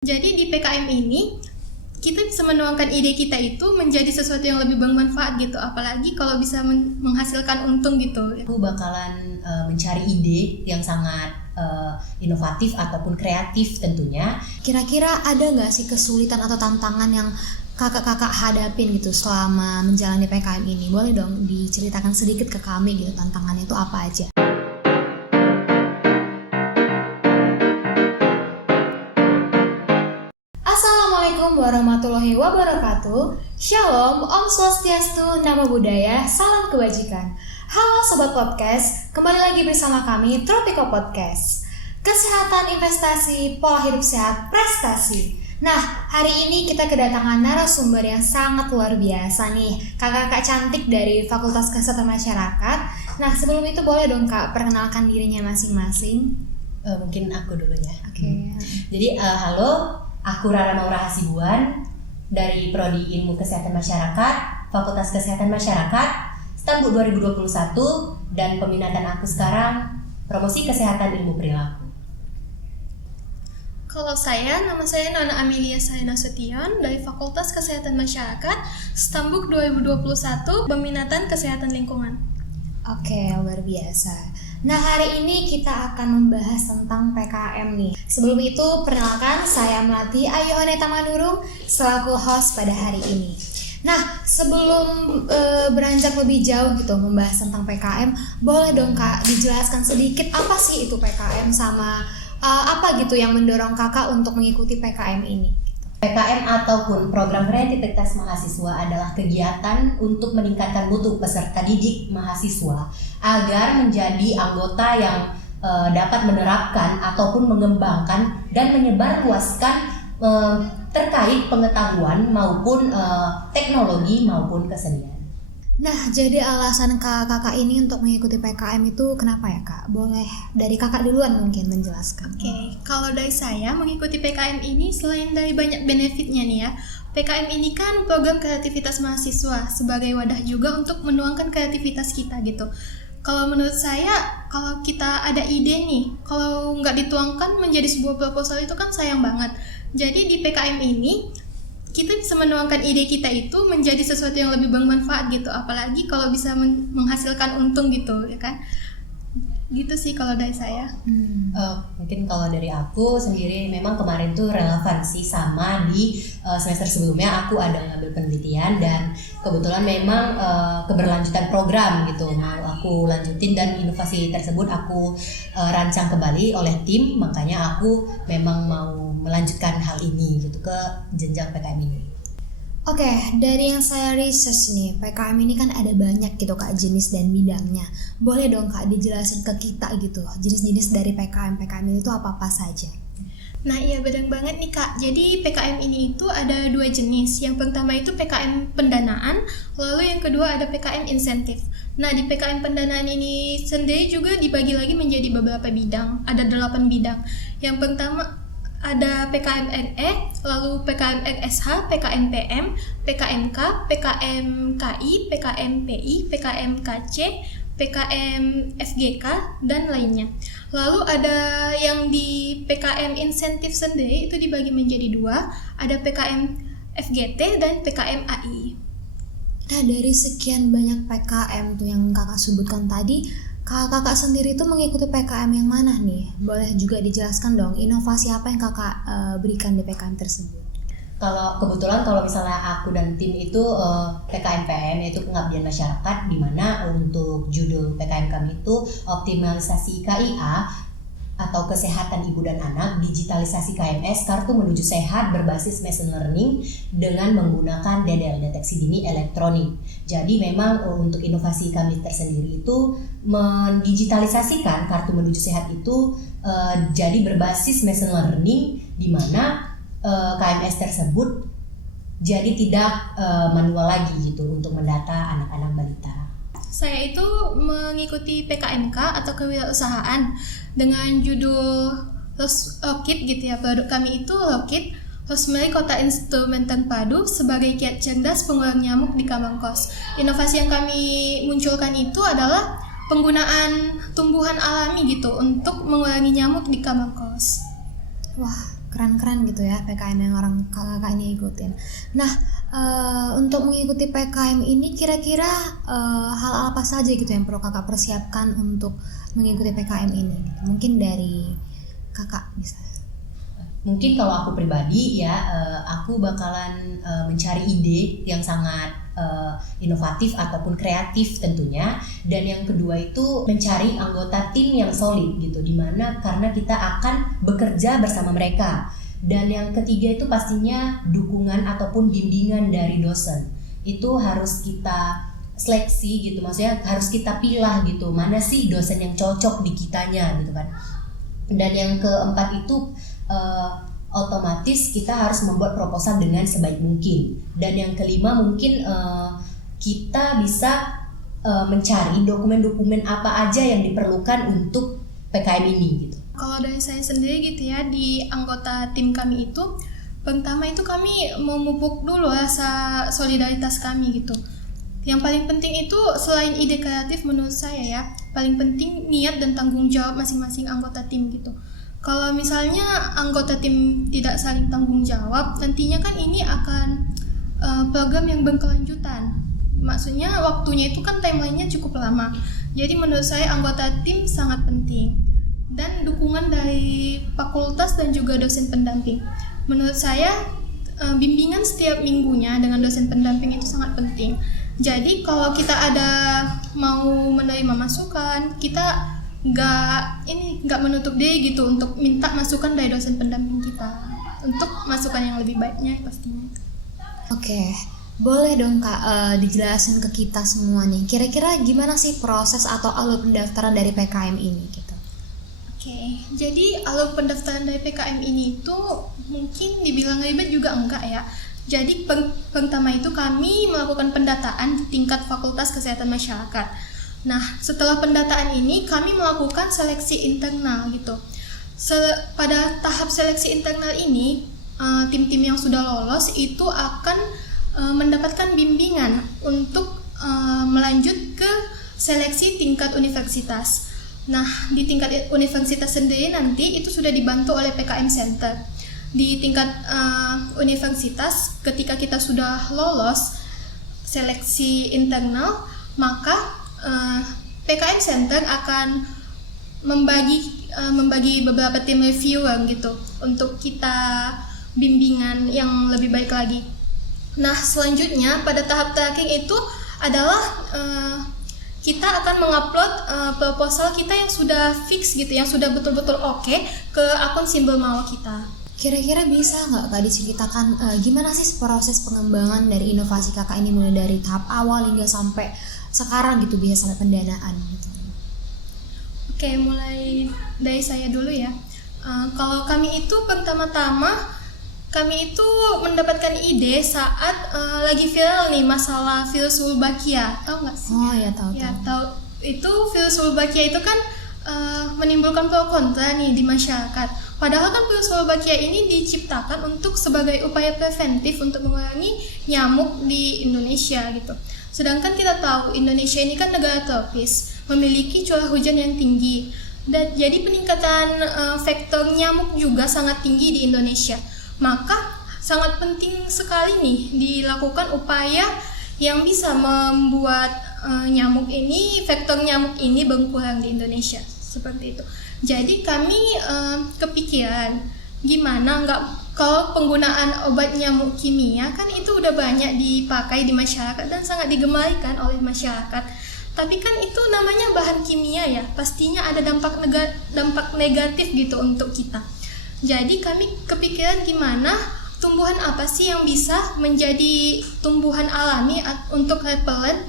Jadi di PKM ini kita bisa menuangkan ide kita itu menjadi sesuatu yang lebih bermanfaat gitu, apalagi kalau bisa menghasilkan untung gitu. Aku bakalan mencari ide yang sangat inovatif ataupun kreatif tentunya. Kira-kira ada nggak sih kesulitan atau tantangan yang kakak-kakak hadapin gitu selama menjalani PKM ini? Boleh dong diceritakan sedikit ke kami gitu, tantangannya itu apa aja? Assalamualaikum warahmatullahi wabarakatuh. Shalom, Om Swastiastu, Namo Buddhaya, salam kebajikan. Halo Sobat Podcast, kembali lagi bersama kami Tropiko Podcast. Kesehatan investasi, pola hidup sehat, prestasi. Nah, hari ini kita kedatangan narasumber yang sangat luar biasa nih, kakak-kakak cantik dari Fakultas Kesehatan Masyarakat. Nah, sebelum itu boleh dong Kak perkenalkan dirinya masing-masing. Mungkin aku dulu ya. Oke. Jadi halo, aku Rara Maura Hasibuan dari Prodi Ilmu Kesehatan Masyarakat, Fakultas Kesehatan Masyarakat, Stambuk 2021, dan peminatan aku sekarang Promosi Kesehatan Ilmu Perilaku. Kalau nama saya Nona Amelia Saina Sution dari Fakultas Kesehatan Masyarakat, Stambuk 2021, peminatan Kesehatan Lingkungan. Oke, luar biasa. Nah, hari ini kita akan membahas tentang PKM nih. Sebelum itu, perkenalkan saya Melati Ayohoneta Manurung selaku host pada hari ini. Nah, sebelum beranjak lebih jauh gitu membahas tentang PKM, boleh dong Kak dijelaskan sedikit apa sih itu PKM sama apa gitu yang mendorong Kakak untuk mengikuti PKM ini? PKM ataupun program kreativitas mahasiswa adalah kegiatan untuk meningkatkan mutu peserta didik mahasiswa agar menjadi anggota yang dapat menerapkan ataupun mengembangkan dan menyebarluaskan terkait pengetahuan maupun teknologi maupun kesenian. Nah, jadi alasan kakak ini untuk mengikuti PKM itu kenapa ya Kak? Boleh dari kakak duluan mungkin menjelaskan. Oke, kalau dari saya mengikuti PKM ini selain dari banyak benefitnya nih ya, PKM ini kan program kreativitas mahasiswa sebagai wadah juga untuk menuangkan kreativitas kita gitu. Kalau menurut saya, kalau kita ada ide nih, kalau nggak dituangkan menjadi sebuah proposal itu kan sayang banget. Jadi di PKM ini kita bisa menuangkan ide kita itu menjadi sesuatu yang lebih bermanfaat gitu, apalagi kalau bisa menghasilkan untung gitu ya kan. Gitu sih kalau dari saya. Mungkin kalau dari aku sendiri memang kemarin tuh relevan sih sama di semester sebelumnya aku ada ngambil penelitian dan kebetulan memang keberlanjutan program gitu mau aku lanjutin dan inovasi tersebut aku rancang kembali oleh tim, makanya aku memang mau melanjutkan hal ini gitu ke jenjang PKM ini. Oke, dari yang saya research nih, PKM ini kan ada banyak gitu Kak jenis dan bidangnya. Boleh dong Kak dijelasin ke kita gitu, jenis-jenis dari PKM ini itu apa-apa saja? Nah iya benar banget nih Kak, jadi PKM ini itu ada dua jenis. Yang pertama itu PKM pendanaan, lalu yang kedua ada PKM insentif. Nah di PKM pendanaan ini sendiri juga dibagi lagi menjadi beberapa bidang, ada 8 bidang. Yang pertama ada PKM RE, lalu PKM RSH, PKM PM, PKMK, PKM KI, PKM PI, PKM KC, PKM FGK, dan lainnya. Lalu ada yang di PKM insentif sendiri itu dibagi menjadi dua, ada PKM FGT dan PKM AI. Nah, dari sekian banyak PKM tuh yang kakak sebutkan tadi, kakak sendiri tuh mengikuti PKM yang mana nih? Boleh juga dijelaskan dong, inovasi apa yang kakak berikan di PKM tersebut? Kebetulan kalau misalnya aku dan tim itu PKM PM yaitu pengabdian masyarakat, di mana untuk judul PKM kami itu optimalisasi KIA atau kesehatan ibu dan anak, digitalisasi KMS kartu menuju sehat berbasis machine learning dengan menggunakan DDL deteksi dini elektronik. Jadi memang untuk inovasi kami tersendiri itu mendigitalisasikan kartu menuju sehat itu jadi berbasis machine learning, di mana KMS tersebut jadi tidak manual lagi gitu untuk mendata anak-anak balita. Saya itu mengikuti PKMK atau kewirausahaan dengan judul Lokit gitu ya. Produk kami itu Lokit, Rosemary Kota Instrumen Terpadu sebagai kiat cerdas pengular nyamuk di kamar kos. Inovasi yang kami munculkan itu adalah penggunaan tumbuhan alami gitu untuk mengurangi nyamuk di kamar kos. Wah, keren-keren gitu ya PKM yang orang kakak ini ikutin. Nah, untuk mengikuti PKM ini kira-kira hal apa saja gitu yang perlu kakak persiapkan untuk mengikuti PKM ini? Mungkin dari kakak bisa. Mungkin kalau aku pribadi ya, aku bakalan mencari ide yang sangat inovatif ataupun kreatif tentunya. Dan yang kedua itu mencari anggota tim yang solid gitu, dimana karena kita akan bekerja bersama mereka. Dan yang ketiga itu pastinya dukungan ataupun bimbingan dari dosen. Itu harus kita seleksi gitu, maksudnya harus kita pilah gitu, mana sih dosen yang cocok di kitanya gitu kan. Dan yang keempat itu otomatis kita harus membuat proposal dengan sebaik mungkin. Dan yang kelima mungkin kita bisa mencari dokumen-dokumen apa aja yang diperlukan untuk PKM ini gitu. Kalau dari saya sendiri gitu ya, di anggota tim kami itu pertama itu kami memupuk dulu rasa solidaritas kami gitu. Yang paling penting itu selain ide kreatif menurut saya ya, paling penting niat dan tanggung jawab masing-masing anggota tim gitu. Kalau misalnya anggota tim tidak saling tanggung jawab, nantinya kan ini akan program yang berkelanjutan. Maksudnya waktunya itu kan timeline-nya cukup lama. Jadi menurut saya anggota tim sangat penting. Dan dukungan dari fakultas dan juga dosen pendamping. Menurut saya bimbingan setiap minggunya dengan dosen pendamping itu sangat penting. Jadi kalau kita ada mau menerima masukan, kita nggak menutup diri gitu untuk minta masukan dari dosen pendamping kita untuk masukan yang lebih baiknya pastinya. Oke, boleh dong Kak dijelasin ke kita semua nih, kira-kira gimana sih proses atau alur pendaftaran dari PKM ini gitu? Oke, jadi alur pendaftaran dari PKM ini itu mungkin dibilang ribet juga enggak ya. Jadi pertama itu kami melakukan pendataan di tingkat Fakultas Kesehatan Masyarakat. Nah, setelah pendataan ini kami melakukan seleksi internal gitu. Pada tahap seleksi internal ini, tim-tim yang sudah lolos itu akan mendapatkan bimbingan untuk melanjut ke seleksi tingkat universitas. Nah, di tingkat universitas sendiri nanti itu sudah dibantu oleh PKM Center. Di tingkat universitas, ketika kita sudah lolos seleksi internal, maka PKM Center akan membagi beberapa tim reviewer gitu untuk kita bimbingan yang lebih baik lagi. Nah, selanjutnya pada tahap terakhir itu adalah kita akan mengupload proposal kita yang sudah fix gitu, yang sudah betul-betul oke ke akun Simbol Mawar kita. Kira-kira bisa nggak Kak diceritakan gimana sih proses pengembangan dari inovasi kakak ini mulai dari tahap awal hingga sampai sekarang gitu, bisa sampai pendanaan gitu? Oke, mulai dari saya dulu ya. Kalau kami itu pertama-tama kami itu mendapatkan ide saat lagi viral nih masalah virus Wolbachia, tahu nggak sih? Oh ya, tahu. Ya, tahu. Itu virus Wolbachia itu kan menimbulkan pro kontra nih di masyarakat. Padahal kan virus Wolbachia ini diciptakan untuk sebagai upaya preventif untuk mengurangi nyamuk di Indonesia gitu. Sedangkan kita tahu Indonesia ini kan negara tropis, memiliki curah hujan yang tinggi. Dan jadi peningkatan faktor nyamuk juga sangat tinggi di Indonesia. Maka sangat penting sekali nih dilakukan upaya yang bisa membuat faktor nyamuk ini berkurang di Indonesia, seperti itu. Jadi kami kepikiran gimana kalau penggunaan obat nyamuk kimia kan itu udah banyak dipakai di masyarakat dan sangat digemari kan oleh masyarakat. Tapi kan itu namanya bahan kimia ya, pastinya ada dampak negatif gitu untuk kita. Jadi kami kepikiran gimana tumbuhan apa sih yang bisa menjadi tumbuhan alami untuk repelen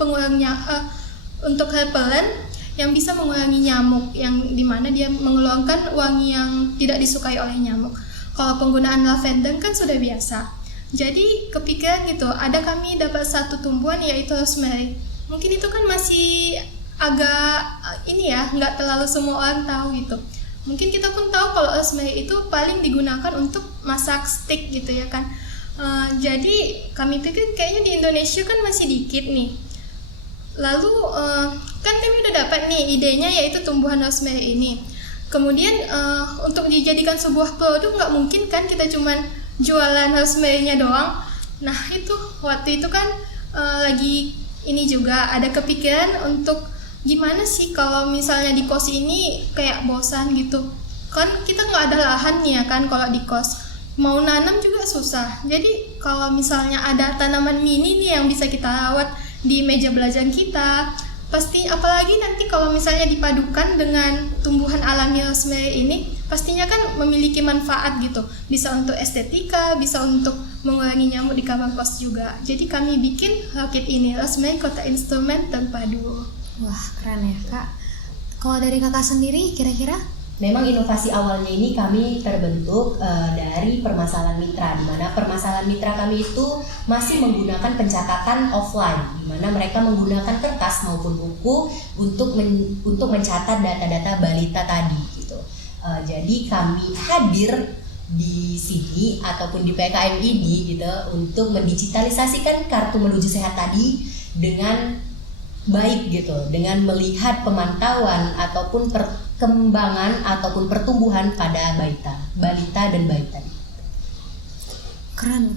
yang bisa mengurangi nyamuk, yang dimana dia mengeluarkan wangi yang tidak disukai oleh nyamuk. Kalau penggunaan lavender kan sudah biasa. Jadi kepikiran gitu, kami dapat satu tumbuhan yaitu rosemary. Mungkin itu kan masih agak nggak terlalu semua orang tahu gitu. Mungkin kita pun tahu kalau rosemary itu paling digunakan untuk masak steak gitu ya kan. Jadi kami pikir kayaknya di Indonesia kan masih dikit nih. Lalu kan kami udah dapat nih idenya yaitu tumbuhan rosemary ini. Kemudian untuk dijadikan sebuah produk nggak mungkin kan kita cuman jualan rosemary-nya doang. Nah itu waktu itu kan lagi ini juga ada kepikiran untuk gimana sih kalau misalnya di kos ini kayak bosan gitu. Kan kita nggak ada lahannya kan kalau di kos. Mau nanam juga susah. Jadi kalau misalnya ada tanaman mini nih yang bisa kita rawat di meja belajar kita, pasti apalagi nanti kalau misalnya dipadukan dengan tumbuhan alami rosemary ini, pastinya kan memiliki manfaat gitu. Bisa untuk estetika, bisa untuk mengurangi nyamuk di kamar kos juga. Jadi kami bikin rakit ini, rosemary kotak instrumen terpadu. Wah, keren ya, Kak. Kalau dari Kakak sendiri, kira-kira? Memang inovasi awalnya ini kami terbentuk dari permasalahan mitra, di mana permasalahan mitra kami itu masih menggunakan pencatatan offline, di mana mereka menggunakan kertas maupun buku untuk mencatat data-data balita tadi gitu. Jadi kami hadir di sini ataupun di PKM ini gitu untuk mendigitalisasikan kartu menuju sehat tadi dengan baik gitu, dengan melihat pemantauan ataupun perkembangan ataupun pertumbuhan pada balita dan bayi tadi. Keren.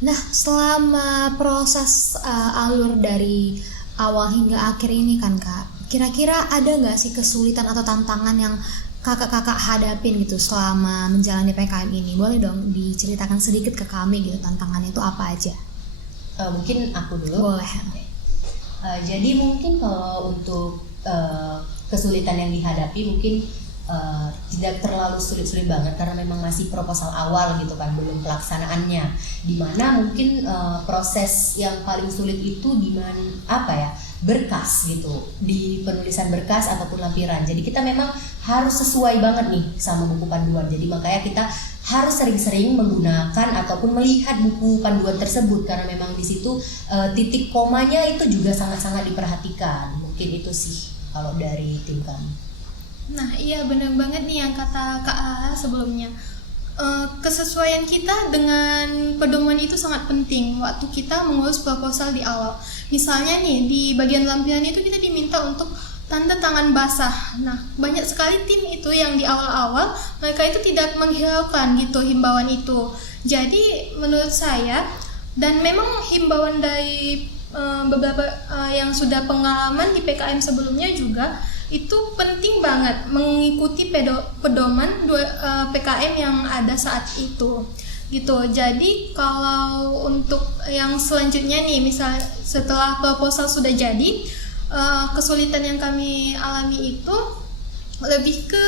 Nah, selama proses alur dari awal hingga akhir ini kan Kak, kira-kira ada nggak sih kesulitan atau tantangan yang kakak-kakak hadapin gitu selama menjalani PKM ini? Boleh dong diceritakan sedikit ke kami gitu, tantangannya itu apa aja? Mungkin aku dulu. Boleh. Jadi mungkin kalau untuk kesulitan yang dihadapi mungkin tidak terlalu sulit-sulit banget karena memang masih proposal awal gitu kan, belum pelaksanaannya. Dimana mungkin proses yang paling sulit itu berkas gitu, di penulisan berkas ataupun lampiran. Jadi kita memang harus sesuai banget nih sama buku panduan. Jadi makanya kita harus sering-sering menggunakan ataupun melihat buku panduan tersebut karena memang di situ titik komanya itu juga sangat-sangat diperhatikan. Mungkin itu sih kalau dari tim kami. Nah iya benar banget nih yang kata Kak Lala sebelumnya. Kesesuaian kita dengan pedoman itu sangat penting waktu kita mengurus proposal di awal. Misalnya nih di bagian lampiran itu kita diminta untuk tanda tangan basah. Nah banyak sekali tim itu yang di awal-awal mereka itu tidak menghiraukan gitu himbauan itu. Jadi menurut saya dan memang himbauan dari beberapa yang sudah pengalaman di PKM sebelumnya juga itu penting banget mengikuti pedoman PKM yang ada saat itu gitu. Jadi kalau untuk yang selanjutnya nih, misal setelah proposal sudah jadi, kesulitan yang kami alami itu lebih ke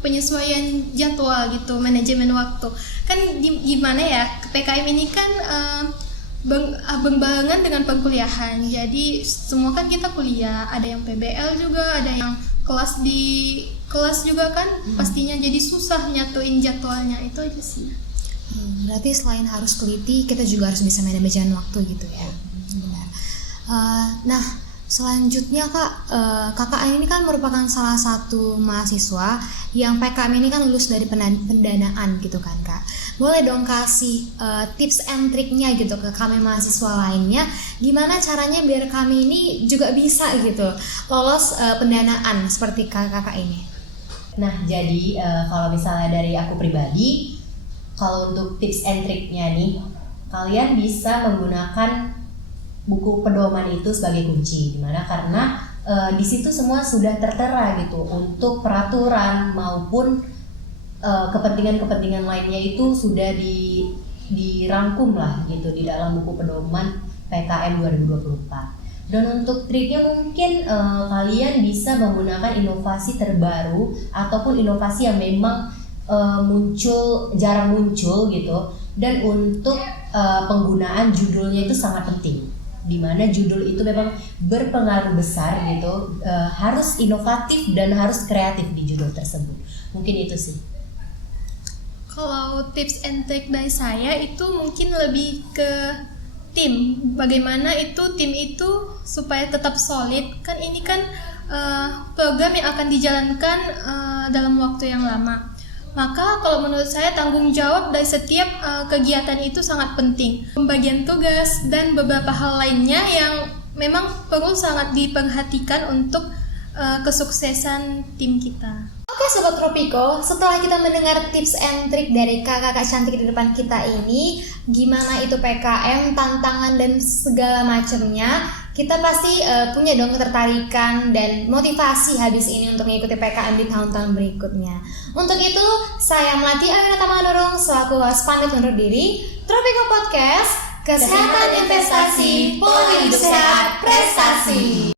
penyesuaian jadwal gitu, manajemen waktu. Kan gimana ya, PKM ini kan berbarengan dengan perkuliahan. Jadi semua kan kita kuliah, ada yang PBL juga, ada yang kelas di kelas juga kan. Pastinya jadi susah nyatuin jadwalnya, itu aja sih. Berarti selain harus teliti, kita juga harus bisa manajemen waktu gitu ya. Benar. Nah, selanjutnya kakak ini kan merupakan salah satu mahasiswa yang PKM ini kan lulus dari pendanaan gitu kan Kak. Boleh dong kasih tips and triknya gitu ke kami mahasiswa lainnya, gimana caranya biar kami ini juga bisa gitu lolos pendanaan seperti kakak ini. Nah jadi kalau misalnya dari aku pribadi, kalau untuk tips and triknya nih, kalian bisa menggunakan buku pedoman itu sebagai kunci, dimana karena di situ semua sudah tertera gitu untuk peraturan maupun kepentingan-kepentingan lainnya itu sudah dirangkum lah gitu di dalam buku pedoman PKM 2024. Dan untuk triknya mungkin kalian bisa menggunakan inovasi terbaru ataupun inovasi yang memang jarang muncul gitu. Dan untuk penggunaan judulnya itu sangat penting, dimana judul itu memang berpengaruh besar gitu, harus inovatif dan harus kreatif di judul tersebut. Mungkin itu sih. Kalau tips and trick dari saya itu mungkin lebih ke tim. Bagaimana itu tim itu supaya tetap solid. Kan ini kan program yang akan dijalankan dalam waktu yang lama. Maka kalau menurut saya tanggung jawab dari setiap kegiatan itu sangat penting. Pembagian tugas dan beberapa hal lainnya yang memang perlu sangat diperhatikan untuk kesuksesan tim kita. Oke Sobat Tropiko, setelah kita mendengar tips and trik dari kakak-kakak cantik di depan kita ini, gimana itu PKM, tantangan dan segala macamnya, kita pasti punya dong ketertarikan dan motivasi habis ini untuk mengikuti PKM di tahun-tahun berikutnya. Untuk itu, saya Melati Aminata Manurung selaku host pamit undur diri. Tropiko Podcast, kesehatan investasi, pola hidup sehat, prestasi.